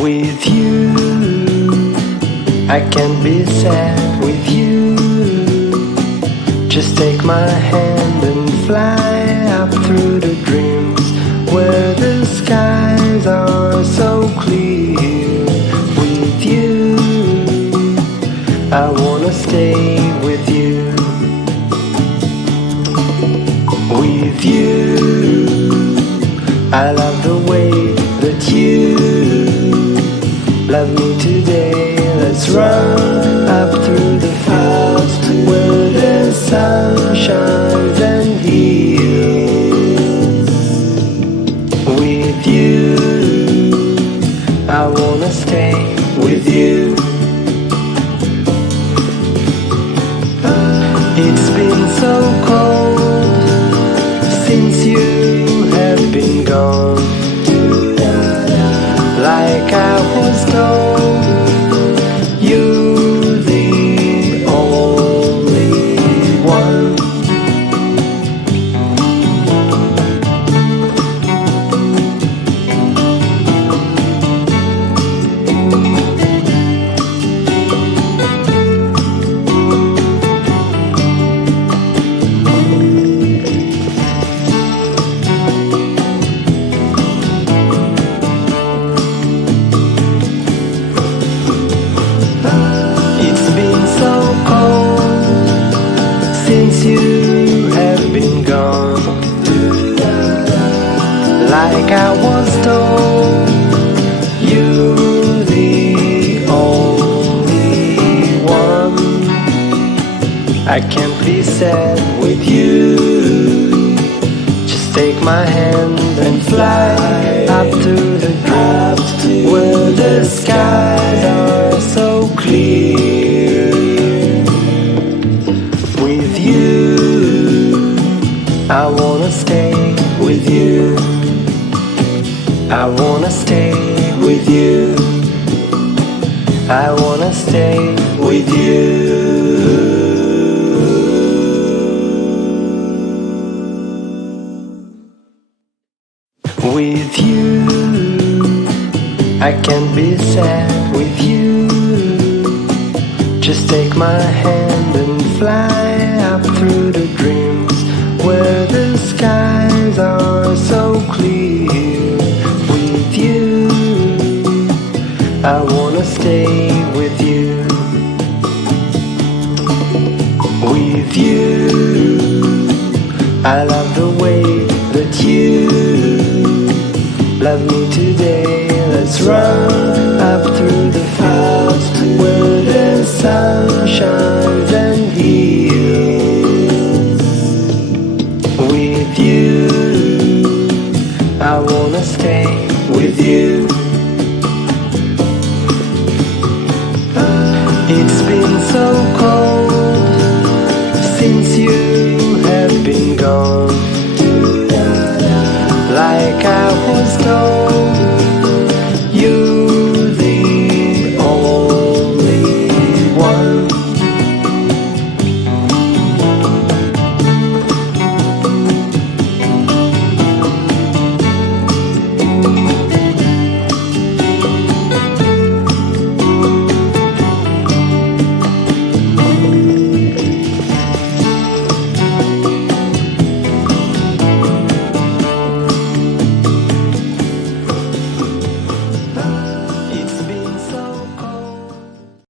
With you, I can't be sad with you. Just take my hand and fly up through the dreams where the skies are so clear. With you, I wanna stay with you. With you, I love the way that you love me today. Let's run up through the fields where the sun shines and heals. With you, I wanna stay with you. It's been so cold since you have been gone. Like I was told, you're the only one. Since you have been gone, like I was told, you're the only one. I can't be sad with you. Just take my hand and fly up to the dreams where the skies are so clear. With you, I wanna stay with you. I wanna stay with you. I wanna stay with you. With you, I can't be sad with you. Just take my hand and fly up through the dreams where the skies are so clear. With you, I wanna stay with you. With you, I love the way that you love me today. Let's run up through the fields where the sun shines and heals. With you, I wanna stay with you. It's been so